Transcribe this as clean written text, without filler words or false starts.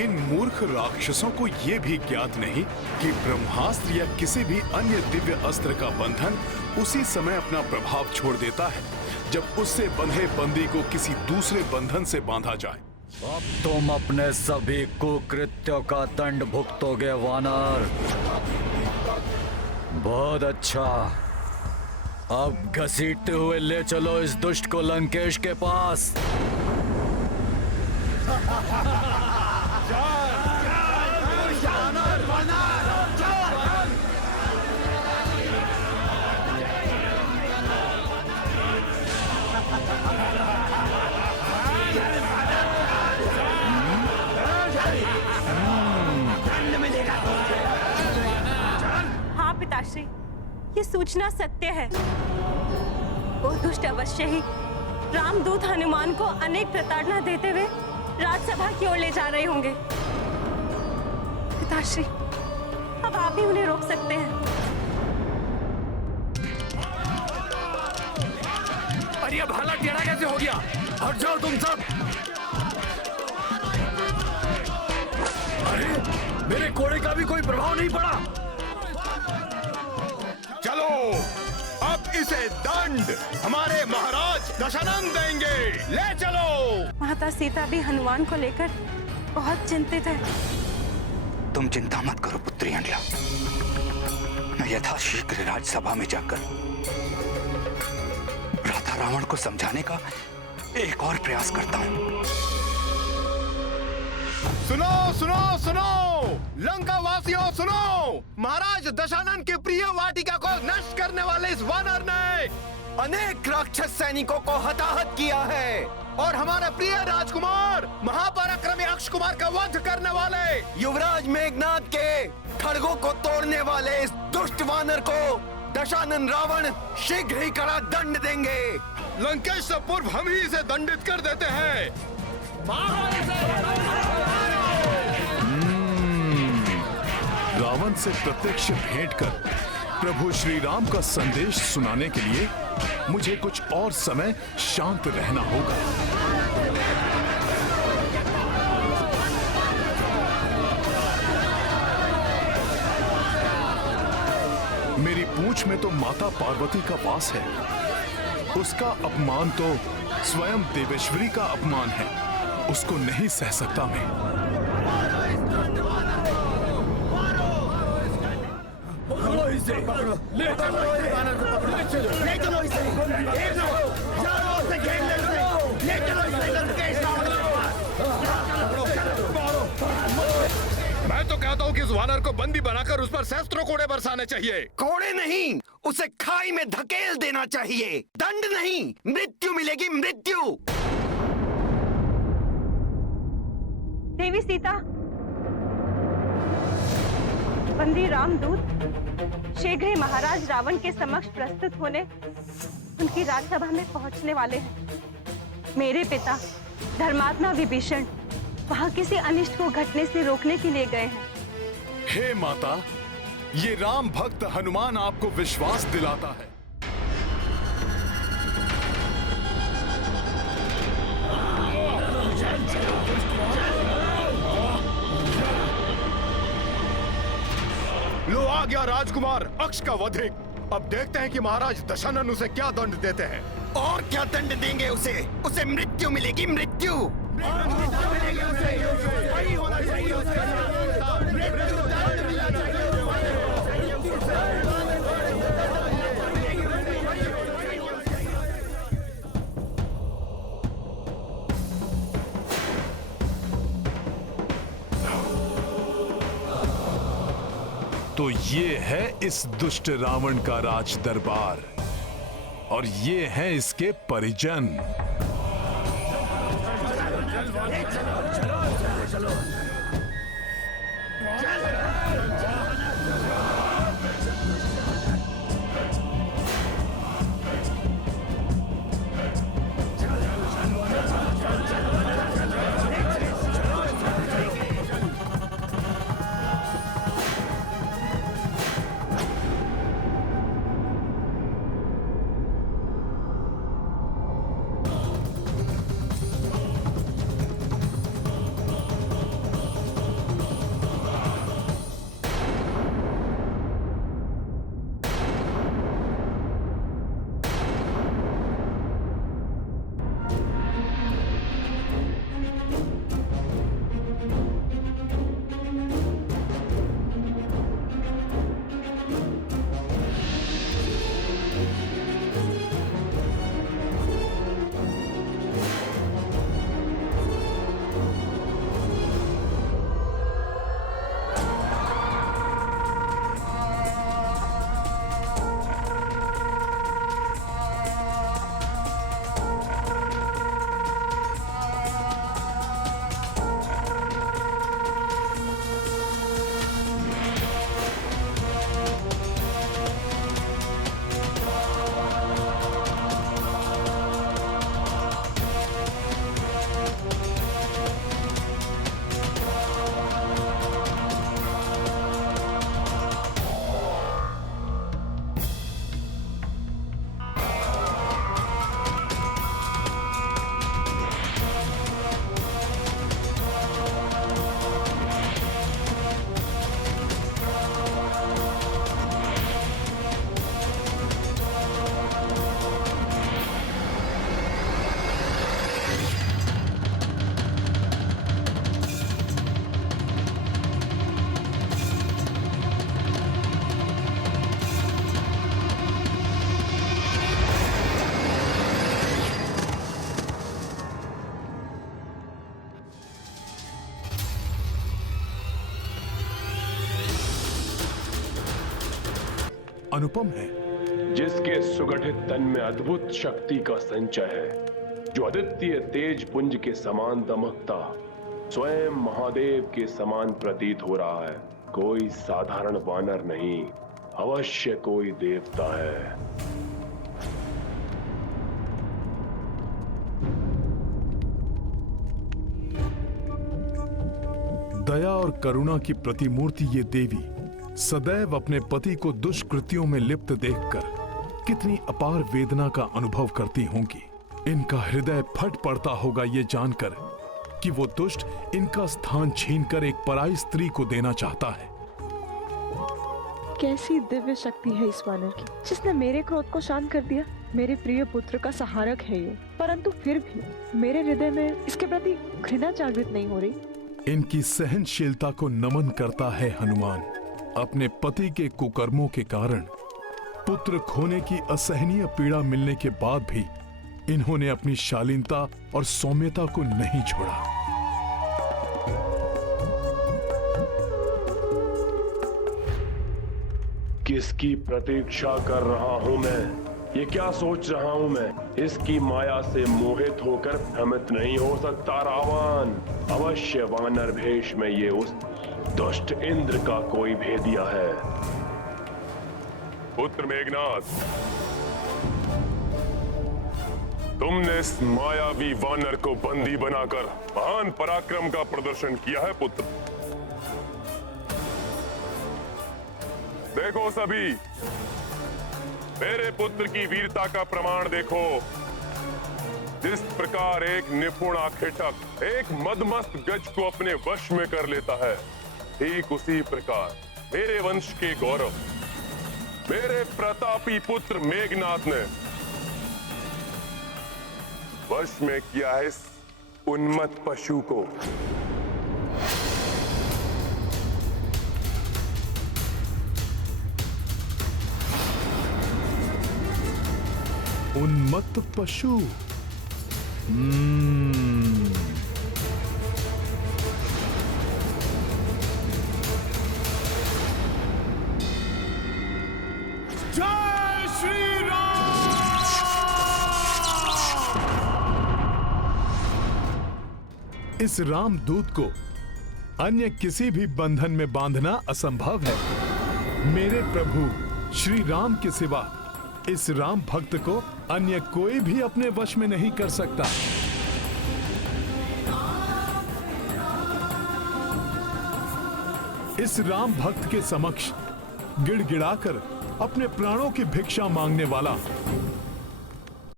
इन मूर्ख राक्षसों को ये भी ज्ञात नहीं कि ब्रह्मास्त्र या किसी भी अन्य दिव्य अस्त्र का बंधन उसी समय अपना प्रभाव छोड़ देता है जब उससे बंधे बंदी को किसी दूसरे बंधन से बांधा जाए। अब तुम अपने सभी कुकृत्यों का दंड भुगतोगे वानर। बहुत अच्छा, अब घसीटते हुए ले चलो इस दुष्ट को लंकेश के पास। हाँ पिताश्री, ये सूचना सत्य है। वो दुष्ट अवश्य ही रामदूत हनुमान को अनेक प्रताड़ना देते हुए राजसभा की ओर ले जा रहे होंगे। पिताश्री, अब आप ही उन्हें रोक सकते हैं। अरे अब हालत टेढ़ा कैसे हो गया? हट जाओ तुम सब। अरे मेरे घोड़े का भी कोई प्रभाव नहीं पड़ा। चलो, अब इसे दंड हमारे महाराज दशानन देंगे। ले चलो। माता सीता भी हनुमान को लेकर बहुत चिंतित है। तुम चिंता मत करो पुत्री अंडला, मैं यथाशीघ्र राजसभा में जाकर भ्राता रावण को समझाने का एक और प्रयास करता हूं। सुनो सुनो सुनो, लंका वासियों सुनो, महाराज दशानन की प्रिय वाटिका को नष्ट करने वाले इस वानर ने अनेक राक्षस सैनिकों को हताहत किया है और हमारे प्रिय राजकुमार महापराक्रमी अक्ष कुमार का वध करने वाले युवराज मेघनाद के खड़गों को तोड़ने वाले इस दुष्ट वानर को दशानन रावण शीघ्र ही कड़ा दंड देंगे। लंकेश से पूर्व हम ही इसे दंडित कर देते हैं। रावण से प्रत्यक्ष भेंट कर प्रभु श्री राम का संदेश सुनाने के लिए मुझे कुछ और समय शांत रहना होगा। मेरी पूंछ में तो माता पार्वती का वास है, उसका अपमान तो स्वयं देवेश्वरी का अपमान है, उसको नहीं सह सकता मैं। मैं तो कहता हूँ कि इस वानर को बंदी बनाकर उस पर सहस्त्रों कोड़े बरसाने चाहिए। कोड़े नहीं, उसे खाई में धकेल देना चाहिए। दंड नहीं, मृत्यु मिलेगी, मृत्यु। देवी सीता, बंदी रामदूत शीघ्र ही महाराज रावण के समक्ष प्रस्तुत होने उनकी राजसभा में पहुंचने वाले हैं। मेरे पिता धर्मात्मा विभीषण वहां किसी अनिष्ट को घटने से रोकने के लिए गए हैं। हे माता, ये राम भक्त हनुमान आपको विश्वास दिलाता है। लो आ गया राजकुमार अक्ष का वधिक। अब देखते हैं कि महाराज दशानन उसे क्या दंड देते हैं। और क्या दंड देंगे उसे? उसे मृत्यु मिलेगी, मृत्यु। तो ये है इस दुष्ट रावण का राज दरबार और ये हैं इसके परिजन। अनुपम है, जिसके सुगठित तन में अद्भुत शक्ति का संचय है, जो अद्वितीय तेज पुंज के समान दमकता स्वयं महादेव के समान प्रतीत हो रहा है। कोई साधारण वानर नहीं, अवश्य कोई देवता है। दया और करुणा की प्रतिमूर्ति ये देवी सदैव अपने पति को दुष्कृत्यों में लिप्त देखकर कितनी अपार वेदना का अनुभव करती होंगी। इनका हृदय फट पड़ता होगा ये जानकर कि वो दुष्ट इनका स्थान छीनकर एक पराई स्त्री को देना चाहता है। कैसी दिव्य शक्ति है इस वानर की, जिसने मेरे क्रोध को शांत कर दिया। मेरे प्रिय पुत्र का सहारक है ये, परंतु फिर भी मेरे हृदय में इसके प्रति घृणा जागृत नहीं हो रही। इनकी सहनशीलता को नमन करता है हनुमान। अपने पति के कुकर्मों के कारण पुत्र खोने की असहनीय पीड़ा मिलने के बाद भी इन्होंने अपनी शालीनता और सौम्यता को नहीं छोड़ा। किसकी प्रतीक्षा कर रहा हूं मैं? ये क्या सोच रहा हूं मैं? इसकी माया से मोहित होकर भ्रमित नहीं हो सकता रावण। अवश्य वानर भेष में ये उस दुष्ट इंद्र का कोई भेदिया है। पुत्र मेघनाथ, तुमने इस मायावी वानर को बंदी बनाकर महान पराक्रम का प्रदर्शन किया है पुत्र। देखो सभी, मेरे पुत्र की वीरता का प्रमाण देखो। जिस प्रकार एक निपुण आखेटक एक मदमस्त गज को अपने वश में कर लेता है, ठीक उसी प्रकार मेरे वंश के गौरव, मेरे प्रतापी पुत्र मेघनाथ ने वश में किया है इस उन्मत्त पशु को। उन्मत्त पशु। जय श्री राम। इस रामदूत को अन्य किसी भी बंधन में बांधना असंभव है। मेरे प्रभु श्री राम के सिवा इस राम भक्त को अन्य कोई भी अपने वश में नहीं कर सकता। इस राम भक्त के समक्ष गिड़गिड़ाकर अपने प्राणों की भिक्षा मांगने वाला